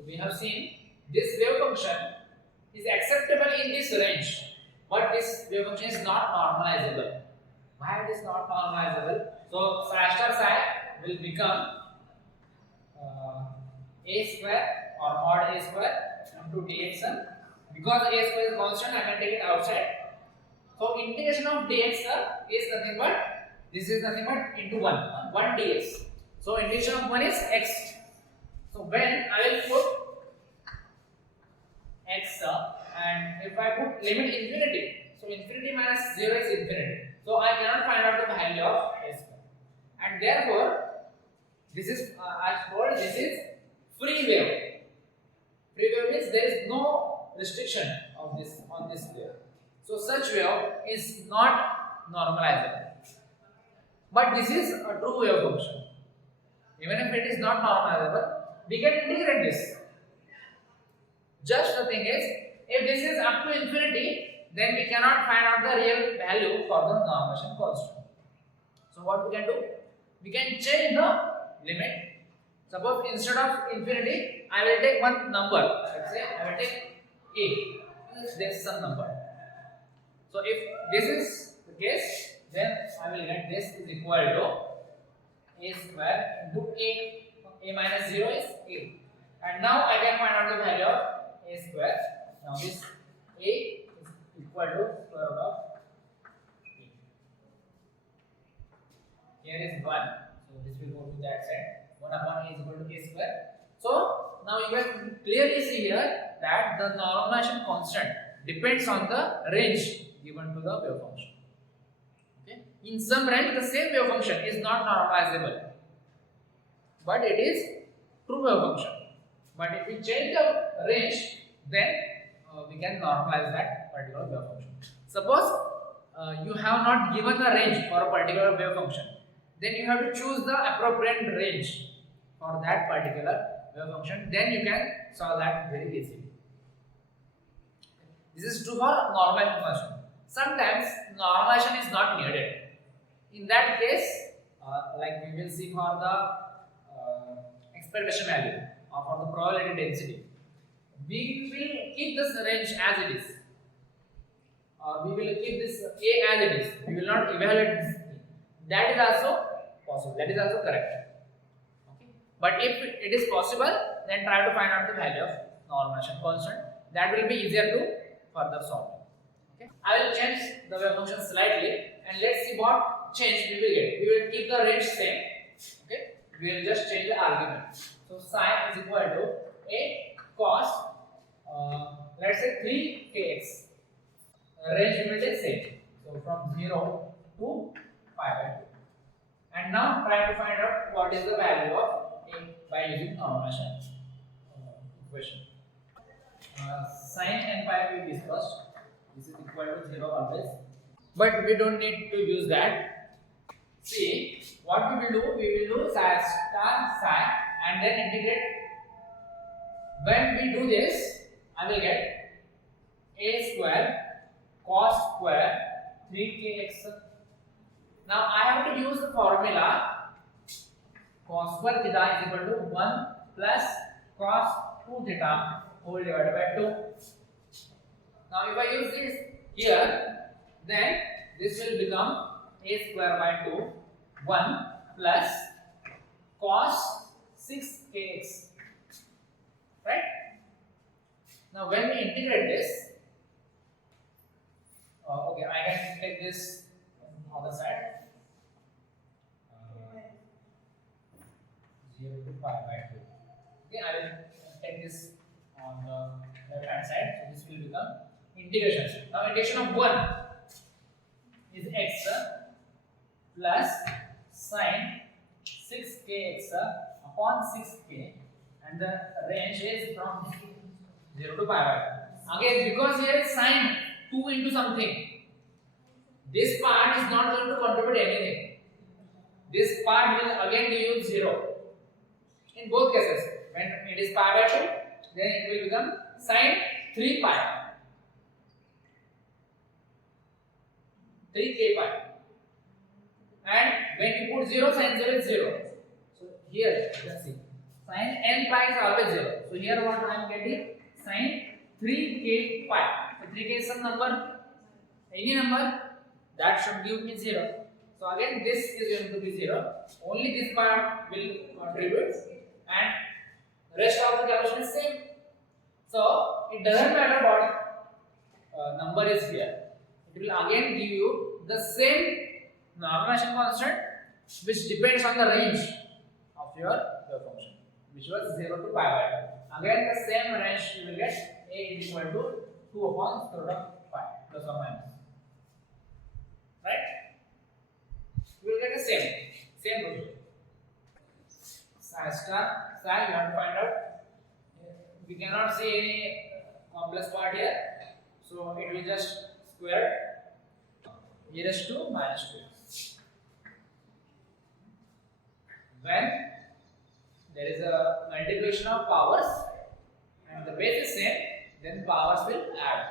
So we have seen this wave function is acceptable in this range, but this wave function is not normalizable. Why it is not normalizable? So psi star psi will become a square or mod a square into dx. Because a square is constant, I can take it outside. So integration of dx is nothing but, this is nothing but into 1 dx. So integration of 1 is x. So when I will put x and if I put limit infinity, so infinity minus 0 is infinity. So I cannot find out the value of a square. And therefore, this is, I told this is free wave. Free wave means there is no restriction of this on this wave. So such wave is not normalizable. But this is a true wave function. Even if it is not normalizable, we can integrate this. Just the thing is, if this is up to infinity, then we cannot find out the real value for the normalization constant. So what we can do? We can change the limit. Suppose instead of infinity, I will take one number. Let's say I will take a. There is some number. So if this is the case, then I will get this is equal to a square into a. A minus 0 is a. And now I can find out the value of a square. Now this a is equal to square root of a. Here is 1. So this will go to that side. 1 upon a is equal to a square. So now you can clearly see here that the normalization constant depends on the range given to the wave function. Okay. In some range, the same wave function is not normalizable, but it is true wave function. But if we change the range, then we can normalize that particular wave function. Suppose you have not given a range for a particular wave function, then you have to choose the appropriate range for that particular wave function. Then you can solve that very easily. This is true for normalization function. Sometimes normalization is not needed. In that case, like we will see for the expectation value or for the probability density, we will keep this range as it is. We will keep this a as it is. We will not evaluate this. That is also possible. That is also correct. Okay. But if it is possible, then try to find out the value of normalization constant. That will be easier to further solve. Okay. I will change the wave function slightly and let's see what change we will get. We will keep the range same. Okay. We will just change the argument. So psi is equal to a cos, let's say 3kx. Range we will take same. So from 0 to 5/2. And now try to find out what is the value of a by using normalization equation. Sin and pi we discussed. This is equal to 0 always. But we don't need to use that. See, what we will do? We will do psi star psi and then integrate. When we do this, I will get a square cos square 3kx. Now I have to use the formula cos square theta is equal to 1 plus cos 2 theta whole divided by 2. Now if I use this here, then this will become a square by 2 1 plus cos 6kx. Right? Now when we integrate this, okay, I can take this on the other side. 0 to 5/2. Okay, I will take this on the left hand side. So this will become integration. Now integration of 1 is x plus sine 6kx upon 6k, and the range is from 0 to 5/2. Again, because here is sine 2 into something, this part is not going to contribute anything. This part will again give you 0. In both cases, when it is pi/2, then it will become sine 3 pi, 3k pi. And when you put 0, sine 0 is 0. So here, let's see, Sin n pi is always 0. So here what I am getting? Sin 3k pi. So 3k is some number, any number that should give me 0. So again this is going to be 0. Only this part will contribute and rest of the calculation is same. So it doesn't matter what number is here. It will again give you the same normalization constant which depends on the range of your wave function, which was 0 to pi by 2. Again the same range you will get. A is equal to 2 upon square root of pi plus or minus. Right? You will get the same procedure. Psi star, psi you have to find out. We cannot see any complex part here, so it will just square e raised to minus 2. When there is a multiplication of powers and the base is same, then powers will add.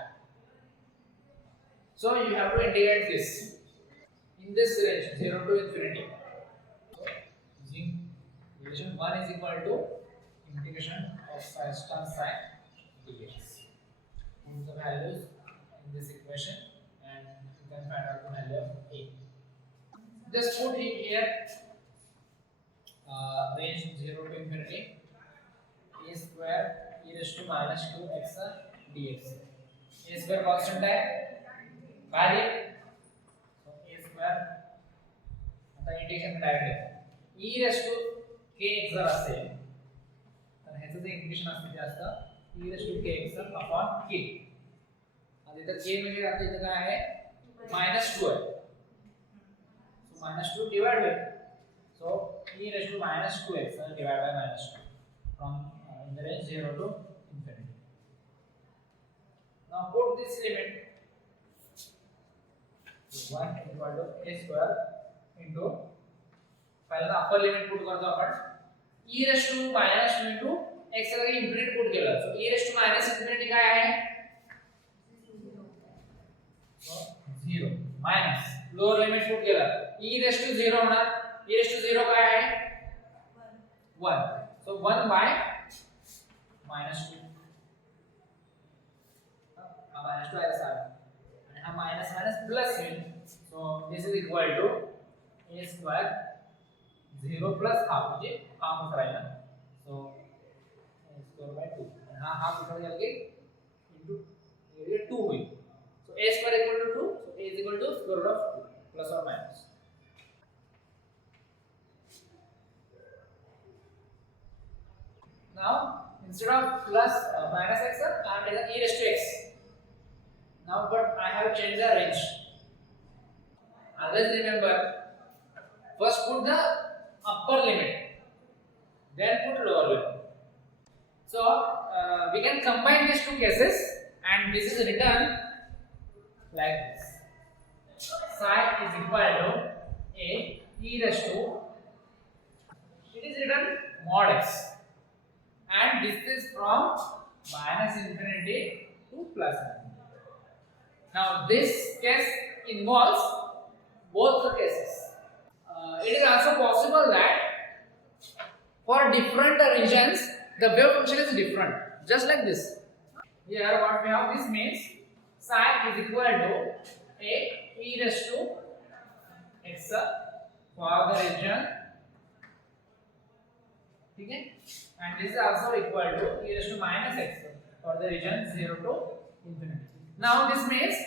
So you have to integrate this in this range 0 to infinity. So using relation 1 is equal to integration of psi star psi dx. Put the values in this equation and you can find out the value of a. Just put it here range 0 to infinity a square e raised to minus 2x dx. A square constant है value, so a square आता integration में direct आहे e raised to kx जर असेल तर ह्याचं जे integration असते ते असतं e raised to kx upon k. आणि इथं k म्हणजे आता इथं काय आहे -2 आहे, so -2 डिवाइड होईल. So e raised to -2x divided by -2 from in the range 0 to infinity. Now put this limit. So 1 equal to a square into पहिला अपर लिमिट पुट करतो आपण e raised to -2 into x ला infinity put केलं. So e raised to -infinity काय आहे? So 0 minus lower limit put केलं e raised to 0 होणार. e raised to 0 काय आहे 1. So 1 by -2. हा -2 आहे सारा आणि हा मायनस प्लस होईल. So this is equal to a square 0 plus half म्हणजे हाफ राहिला. सो a स्क्वेअर बाय 2 आणि हा हाफ इकडे गेला की इनटू एरिया 2 होईल. So a square equal to 2. So a is equal to square root of 2 plus और minus. Now instead of plus minus x I am taking e raised to x. Now but I have changed the range. Always remember, first put the upper limit, then put lower limit. So we can combine these two cases and this is written like this. Psi is equal to a e raised to, it is written mod x. And this is from minus infinity to plus infinity. Now this case involves both the cases. It is also possible that for different regions the wave function is different, just like this. Here what we have, this means psi is equal to a e raised to x for the region. Okay? And this is also equal to e raised to minus x for the region 0 to infinity. Now this means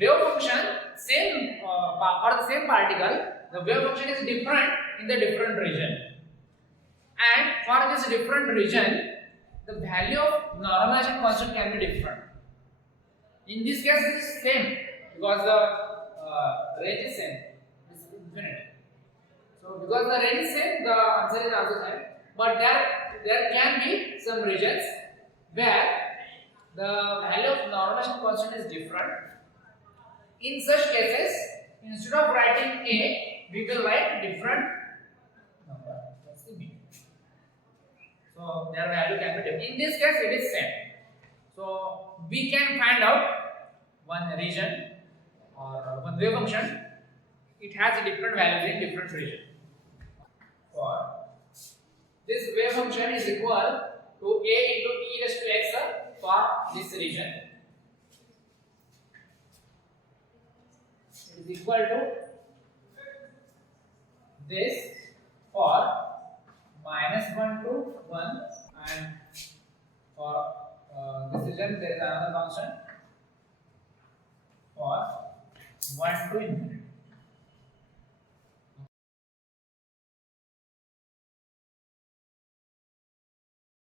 wave function same for the same particle, the wave function is different in the different region, and for this different region the value of normalization constant can be different. In this case it is same because the range is same, it is infinite. So because the range is same, the answer is also same. But there can be some regions where the value of normalization constant is different. In such cases, instead of writing a, we will write different number. That's the b. So their value can be different. In this case, it is same. So we can find out one region or one wave function. It has different values in different region. For This wave function is equal to a into e raised to x for this region. It is equal to this for -1 to 1, and for this region there is another constant for 1 to infinity.